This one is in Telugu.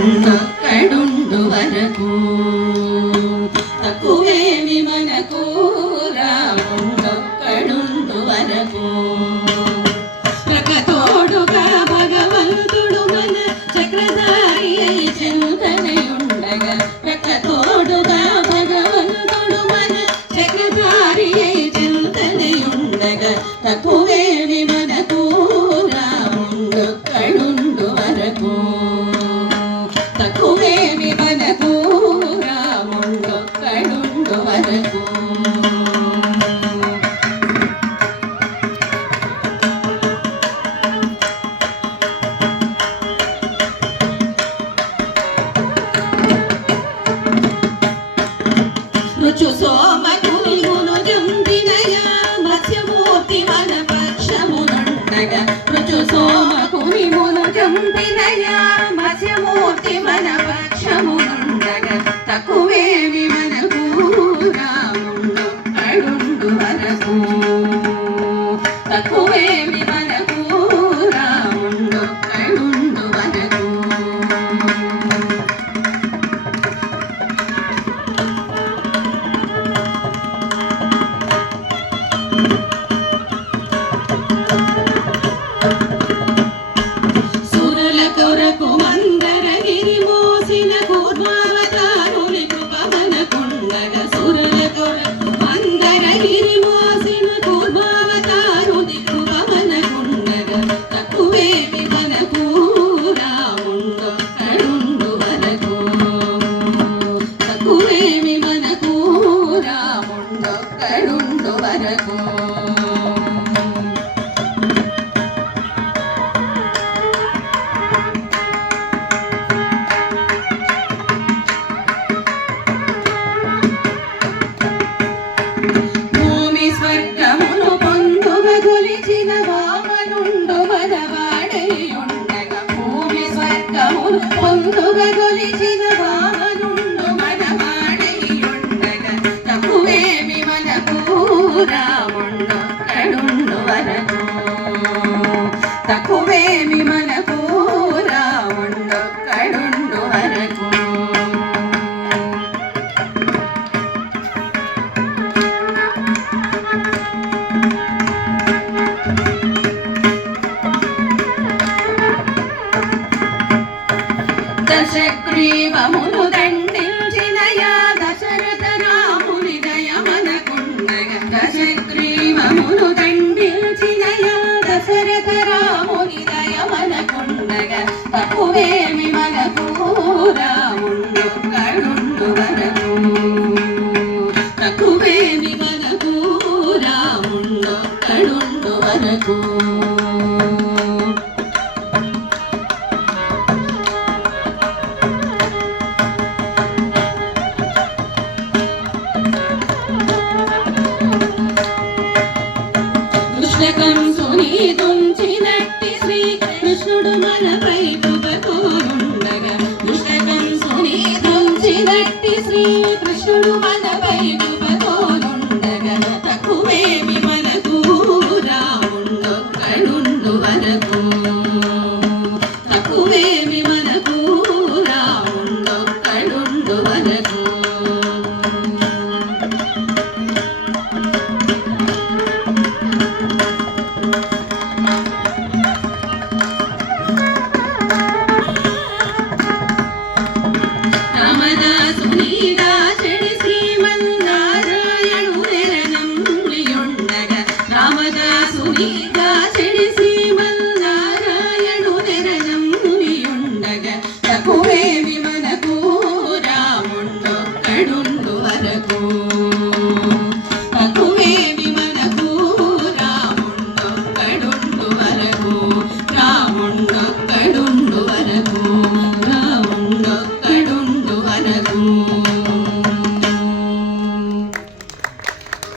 ఉండొక్కడుండు వరకు తక్కువేమి మనకు రాముండొక్కడుండు వరకు ప్రకతోడుగా భగవంతుడు మన చక్రధారి అయి చింతనయుండగా ప్రకతోడుగా భగవంతుడు మన చక్రధారి అయి చింతనయుండగా తక్కువేమి మనకు రాముండొక్కడుండు వరకు తక్కువేమి మనకు రాముండొక్కడుండు వరకు రుచు సోమకునిమును జంపినయా మత్స్యమూర్తి మన పక్షమునుండగా రుచు సోమకునిమును జంపినయా మత్స్యమూర్తి మన పక్షమునుండగా తక్కువేమి మనకు రాముండొక్కడుండు వరకు తక్కువేమి మనకు రాముండొక్కడుండు వరకు సురుల కొరకు మందరగిరి మోసిన కూర్మావతారుని కృప మనకుండగా సురుల కొరకు మందరగిరి మోసిన కూర్మావతారుని కృప మనకుండగా తక్కువేమి మనకు రాముండొక్కడుండు వరకు తక్కువేమి మనకు రాముండొక్కడుండు వరకు భూమి స్వర్గమును పొందుగా గొలిచిన వామనుండు మనవాడయుండగా భూమి స్వర్గమును పొందుగా గొలిచిన వామనుండు మనవాడయుండగా తక్కువేమి మనకు రాముండొక్కడుండు వరకు తక్కువేమి మనకు రాముండొక్కడుండు వరకు దశగ్రీవమును దండించినయా దశరథ రాముని దయ మనకుండగా దశగ్రీవమును దండించినయా దశరథ రాముని దయ మనకుండగా తక్కువేమి మనకు రాముండొక్కడుండు వరకు తక్కువేమి మనకు రాముండొక్కడుండు వరకు కంసుని దుంచినట్టి శ్రీకృష్ణుడు మనపై కృప కోరుండగా దుష్టకంసుని దుంచినట్టి శ్రీకృష్ణుడు మనపై కృప కోరుండగా తక్కువేమి మనకు రాముండొక్కడుండు వరకు తక్కువేమి మనకు రాముండొక్కడుండు వరకు రామదాసుని దాసడి శ్రీమన్నారాయణుడెరనంలియుండగా రామదాసుని దాసడి శ్రీమన్నారాయణుడెరనంలియుండగా తక్కువేమి మనకు రాముండొక్కడుండు